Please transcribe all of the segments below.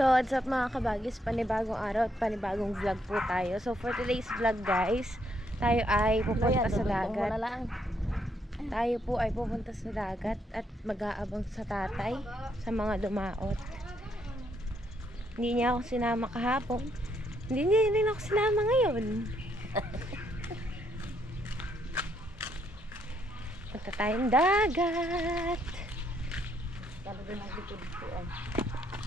So, what's up mga kabagis? Panibagong araw at panibagong vlog po tayo. So, for today's vlog guys, tayo ay pupunta sa dagat. Tayo po ay pupunta sa dagat at mag-aabang sa tatay sa mga dumaot. Hindi niya ako sinama kahapon. Hindi niya rin ako sinama ngayon. Punta tayong dagat.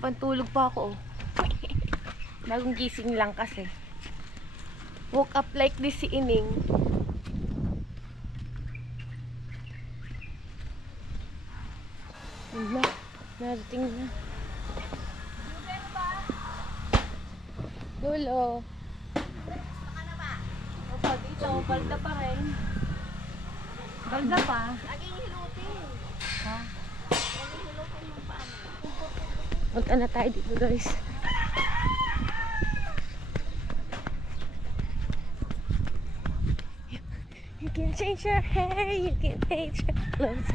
Pantulog pa ako. Bagong gising lang kasi. Woke up like this si Ining. Wala, narating na. Dulo. Opo, dito. Balda pa rin. Balda pa? Laging hilutin. Ha? Laging hilutin mo pa. Punta na tayo dito guys. You can change your hair, you can change your clothes.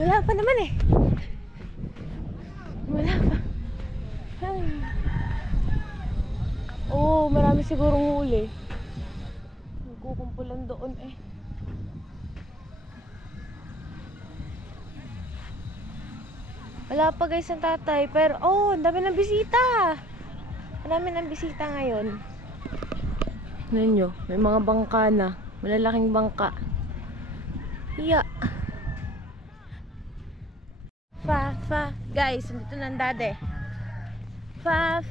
Wala pa naman eh. Wala pa. Oh, marami sigurong huli. Nagkukumpulan doon eh. Wala pa guys ang tatay. Pero, oh, ang dami ng bisita. Ang dami ng bisita ngayon. Tignan nyo, may mga bangka na. Malalaking bangka. Iya. Fa. Guys, nandito na ang dade. Fa.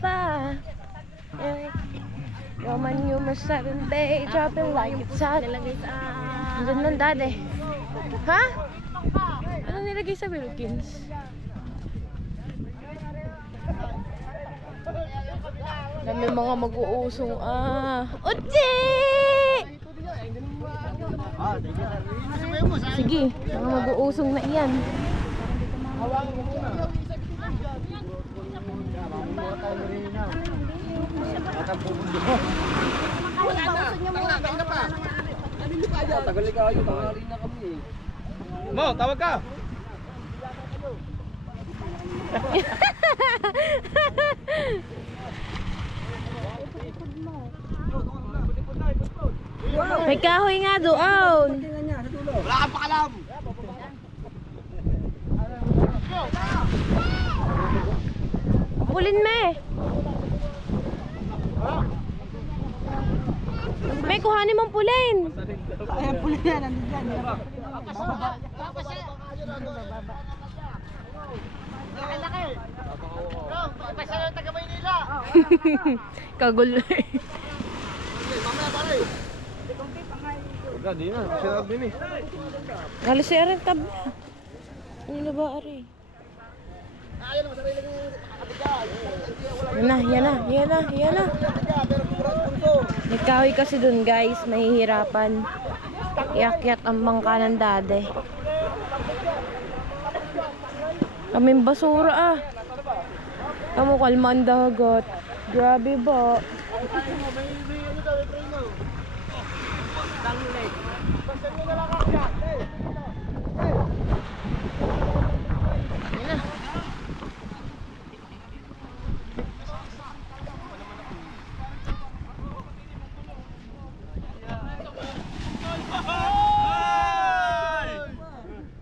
Roman numer 7 day. Dropping like it's hot. Nandito na ang dade. Ha? Ano nilagay sa Wilkins? May mga mag-uusong. Uchi! Sige, mga mag-uusong na iyan. Tagal kayo, tangali na kami. Mo, tawag ka. May kahoy nga doon. Wala kang pakalam. Pulin me. May kuhanin mong pulin. Ayan, pulin yan. Nandun dyan. Laki-laki. Pasal ang taga Maynila. Kagulo. Mamaya pare. Di na, sinarap din eh. Halos siya rin tab. Ano na ba ari? Yan na. May kahoy kasi dun guys, mahihirapan. Iakyat ang bangka ng dade. Kaming basura Kamu kalman dagat. Grabe ba?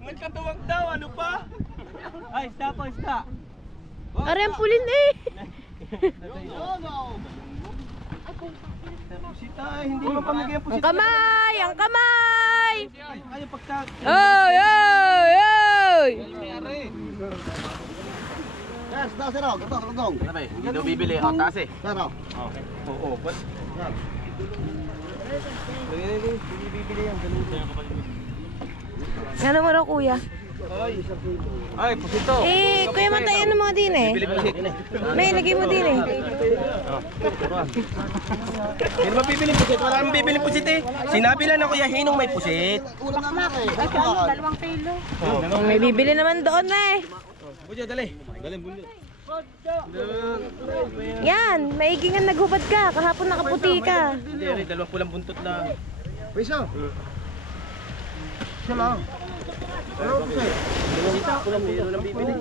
Nagkatuwag daw, ano pa? Ay, isda. Ari ang pulin eh. Pusita, hindi mo pamigay ang pusita. Ang kamay! Ay, pagka... Oy! Yes, daw sir, gutong. Ano ba? Hindi daw bibili, taas eh. Sir, oo, but... Hindi bibili yan, ganun. Ano mo raw kuya? Ay, pusito. Kuya Matay, ano mga din eh? Bibili pusit. May lagay mo din eh. Hindi naman bibiling pusit, wala naman bibiling pusit eh. Sinabi lang na Kuya Hinong may pusit. Ay, kami, 2 kilo. May bibili naman doon eh. Bunyo, dali. Dali, bunyo. Yan, maigingan naghubad ka. Kahapon nakaputi ka. Hindi, dalawang pulang buntot lang. Pisa. Siya lang. Pulang biro ng bibili.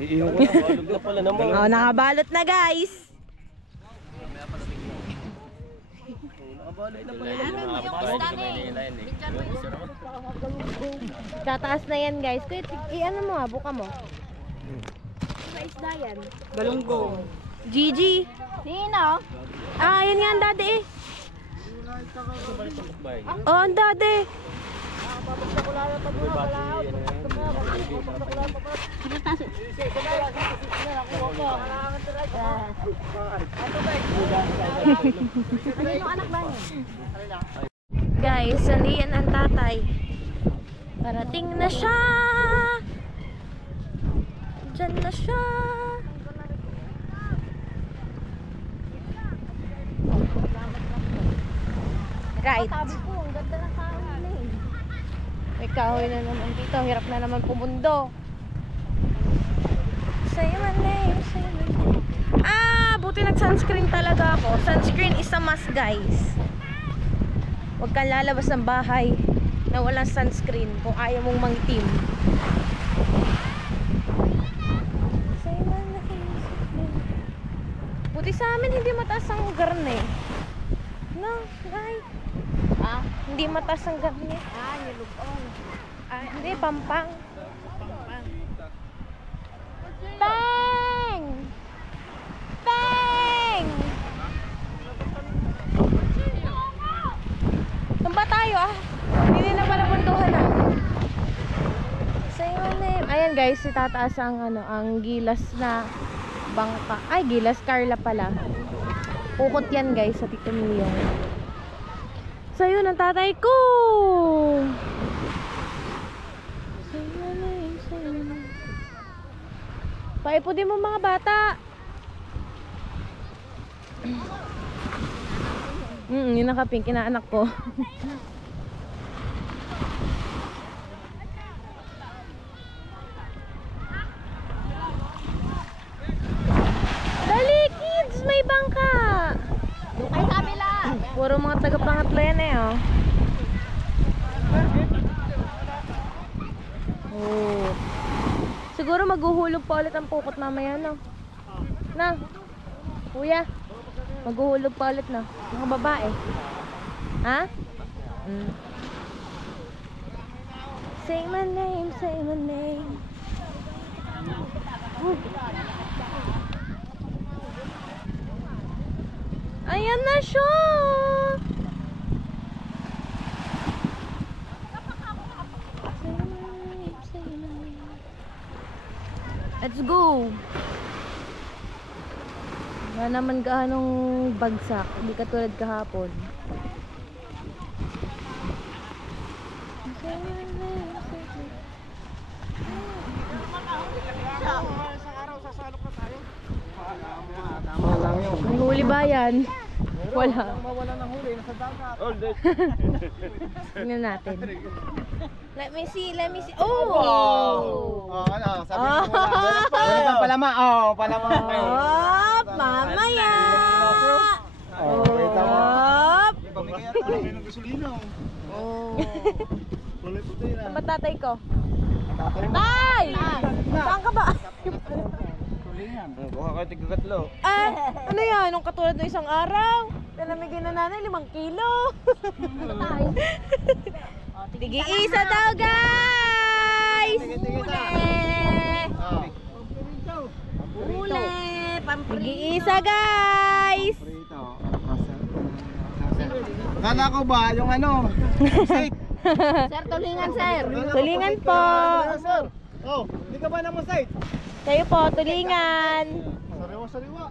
Iiwan ko na, balog na pala naman. Oh, nakabalot na guys. Nakabalog na pala naman. Tataas na yan guys. Kuya, ano mo ha, buka mo. Sa isda yan. Galunggong. Gigi. Sino? Ah, yan nga ang dade eh. Oh, ang dade. Guys, salian ang tatay. Parating na siya. Diyan na siya. Right. Sabi ko, ang ganda ng kahoy na eh. May kahoy na naman dito. Hirap na naman pumundo. Say my name, say my name. Ah, buti nag-sunscreen talaga ako. Sunscreen is a must, guys. Huwag kang lalabas ng bahay na walang sunscreen kung ayaw mong mangitim. Say my name, say my name. Buti sa amin hindi mataas ang garne. No, guys. Ah, hindi mataas ang garne. Ah, nilugong. Ah, hindi, pampang. Bang! Bang! Saan ba tayo ah? Hindi na pala puntuhan na. Say my name. Ayan guys, itataas ang ano, ang gilas na bangka. Ay, gilas Carla pala. Ukot yan guys sa Tito Miyong. So yun ang tatay ko. Say my name, say my name. Paipudin mo mga bata. Yung nakapink, kinaanak ko. Dali kids, may bangka. Doon kayo sa kabila. Puro mga taga-pangatlo yan eh oh. Oh. Siguro maghuhulog pa ulit ang pukot mamaya no. Na. Kuya. Maghuhulog pa ulit na. Mga babae. Ha? Say my name, say my name. Ayan na siya. Say my name, say my name. Let's go. Wala naman gaanong bagsak, hindi katulad kahapon. May huli ba yan? Wala. Mawala ng huli, nasa dagat. Tingnan natin. Let me see, let me see. Oh! Ano, sabi mo wala. Wala palama. Oh, palama. Oh, mamaya. Oh, wait lang. Oh. Pamigay tayo ng gasolina. Oh. Tuloy po tayo na. Saan ba tatay ko? Tay! Saan ka ba? Tulingan. Kuha ka tig-gatlo. Ano yan? Nung katulad ng isang araw? Pinamigay na nanay 5 kilo. Tig-isa daw guys! Ule. Tig-isa guys! Kala ko ba yung ano? Sir, tulingan sir. Tulingan po! Oh, hindi ka ba naman site? Kayo po, tulingan! Sariwa-sariwa.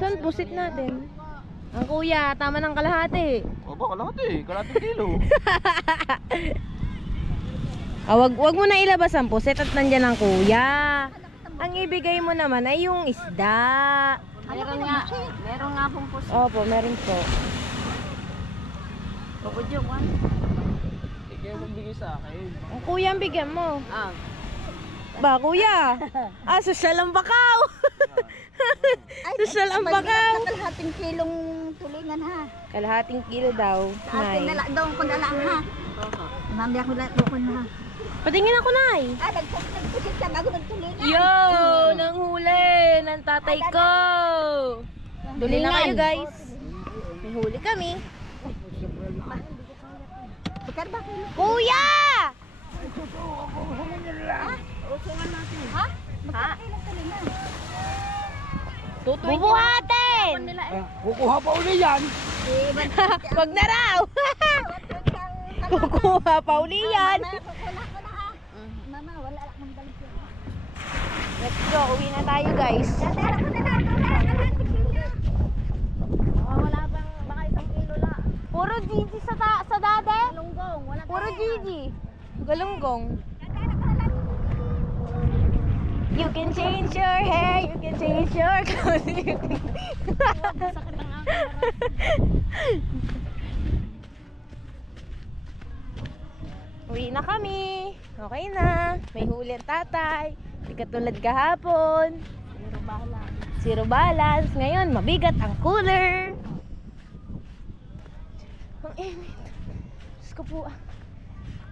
Saan pusit natin? Ang kuya, tama ng kalahati. O ba, kalahating kilo. Wag mo na ilabas ang pusit at nandyan ang kuya. Ang ibigay mo naman ay yung isda. Meron nga pong puso. Opo, meron po. Bukod yung one. Ikaw yung bigay sa akin. Ang kuya ang bigyan mo. Ah. Ba, kuya? Sosyal ang bakaw. Sosyal ang bakaw. Kalahating kilong tulingan ha. Kalahating kilo daw. Sa akin na lang daw ko na lang ha. Mami ako lahat ko na. Patingin ako, Nay. Nagpusit ka bago nagtuloy na. Yo! Nanghuli ng tatay ko. Duli na kayo, guys. May huli kami. Bakit ba kayo? Kuya! Usungan natin. Ha? Ha? Tuloy na. Bubuhatin! Kukuha pa uli yan. Wag na raw! Kukuha pa uli yan. Mama, wala akong balik yan. Let's go, uwi na tayo, guys. Wala bang baka isang kilo la. Puro Gigi sa dade. Lunggong, wala. Puro Gigi. Galunggong. You can change your hair, you can change your clothes. Sakit ang aking Uwi na kami. Okay na. May huli ang tatay. Di katulad kahapon. Zero balance. Ngayon, mabigat ang cooler. Ang init. Diyos ko po.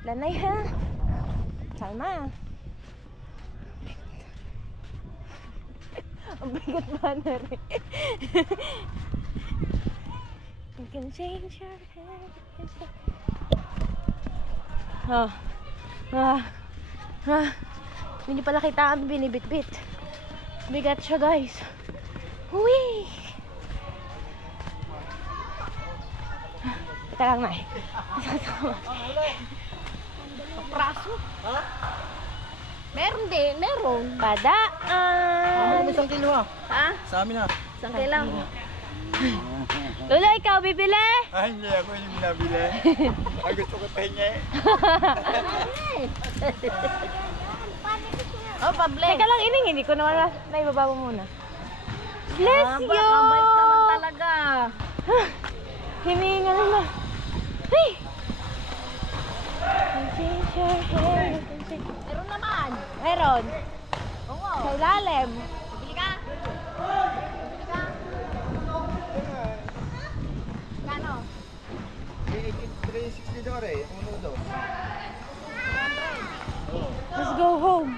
Lanay ha. Salma. Ang bigat ba na rin? You can change your hair. Hindi pala kita ang binibit-bit. Bigat siya, guys. Uwi! Ito lang na eh. praso. Ha? Meron din, meron. Padaan! Isang kilo ha. Ha? Sa amin ha. Isang kailang. Lolo, ikaw bibili? Ay, hindi ako yung binabili. Ay, gusto ko pahinga eh. Oh, pable. Teka lang, ining. Hindi ko naman naibaba mo muna. Bless you! Kabait naman talaga. Hininga na. Ay! Change your hair. Meron naman. Meron. Oo. Sa ilalim. Bili ka. Bili ka. Kano? 360 dollars eh. Uno daw. Let's go home.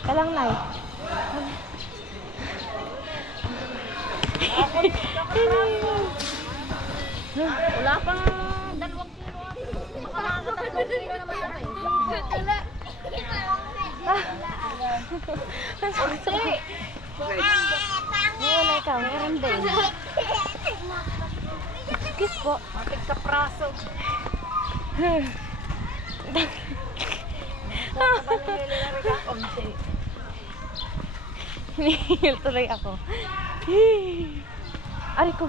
Kalang Nay. Wala pang 2 kilo. Baka nakakatatlong kilo naman natin. Kasi. Ngayon na ikaw. Meron din. Kiss po. Matik ka praso. Hinihil tuloy ako. Ari ko.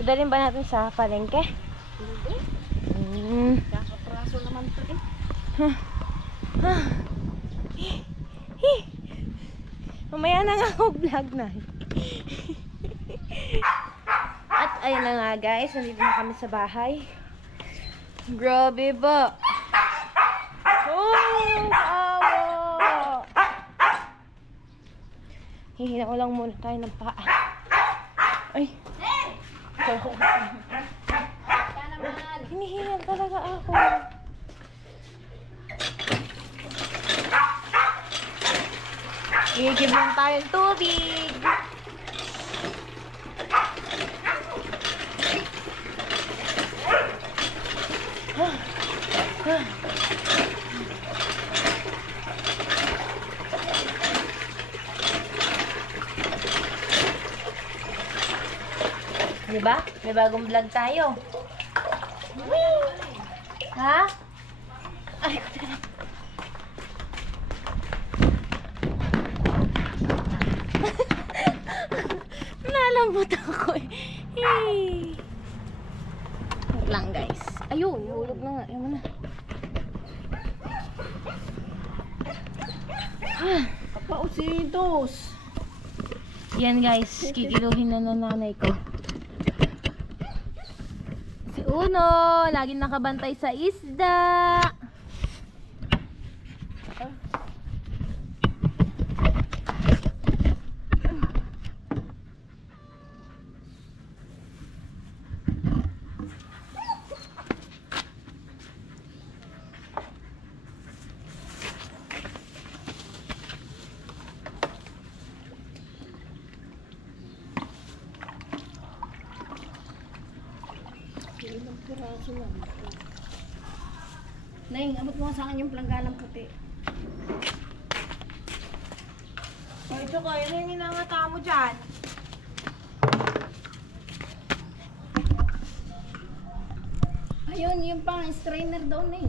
Dalhin ba natin sa palengke? Hindi. Kakapraso naman ito eh. Mamaya na nga ako vlog na. At ayun na nga guys, nandito na kami sa bahay. Grabe ba? Oh, awa! Hihina ko lang muna tayo ng paa. Ay! Hinihingal talaga ako. Igib lang tayong tubig. Diba? May bagong vlog tayo. Ha? Ay, ko teka lang. Nalambot ako eh. Hey. Wait lang guys. Ayun, hulog na nga. Ayaw mo na. Kapausitos. Yan guys, kikiluhin na ng nanay ko. Si Uno, laging nakabantay sa isda. Ilang piraso lang. Neng, abot mo sa akin yung planggalang puti. Ay, ito kayo na yung inangata mo dyan. Ayun, yung pang strainer doon eh.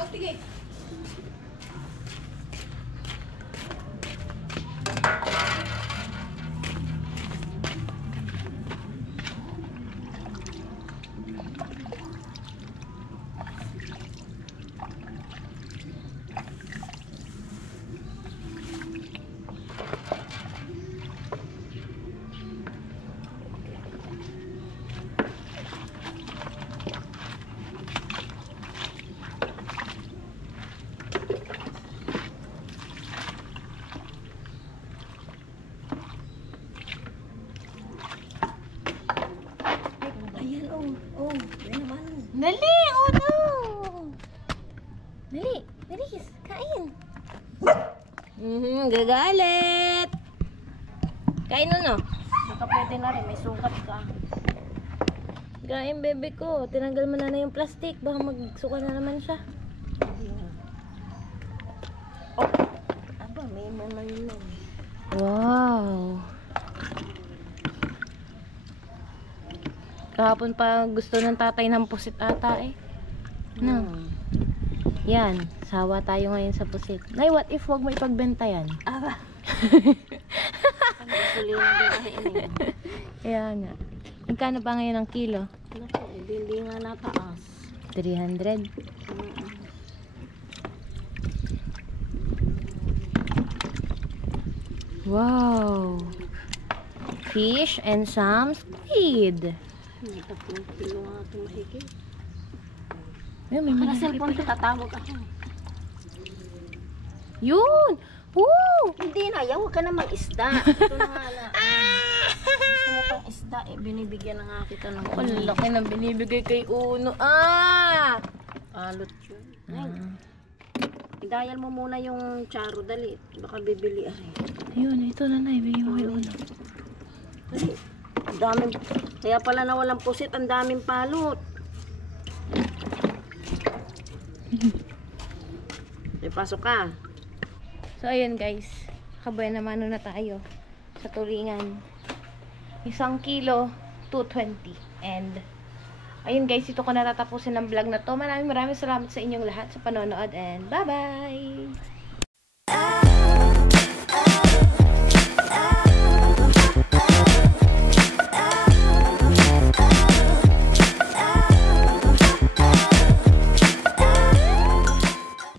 Magtigay. Ayan, oh. Yan naman. Dali! Oh no! Dali! Bilis! Kain! Gagalit! Kain mo no? Baka pwede na rin, may sukat ka. Kain bebe ko. Tinanggal mo na yung plastic. Baka magsuka na naman siya. Aba, may manang. Wow! Kahapon pa gusto ng tatay ng pusit ata eh. No. Yan. Sawa tayo ngayon sa pusit. Nay, what if wag mo ipagbenta yan? Aba. Ang gasolina din ay Kaya nga. Magkano ba ngayon ang kilo? Naku, hindi nga nataas. 300. Wow! Fish and some squid. 3 kilo nga ito mahigit. Ayun, may Para malaki cellphone pa. ko, tatawag ako. Yun! Woo! Hindi na, yaw ka na mag-isda. Ito na nga na. Gusto mo pang isda, eh, binibigyan na nga kita ng Ang laki ng binibigay kay Uno. Ah! alot yun. Ay, i-dial mo muna yung charo, dali. Baka bibili Ayun, ito na na. Ibigay mo kay Uno. Dali. Ang daming, kaya pala na walang pusit, ang daming palot. May pasok ka. So, ayun guys. Kabuhay naman na tayo sa turingan. 1 kilo, 220. And, ayun guys, ito ko natatapusin ng vlog na to. Maraming salamat sa inyong lahat sa panonood. And, bye-bye!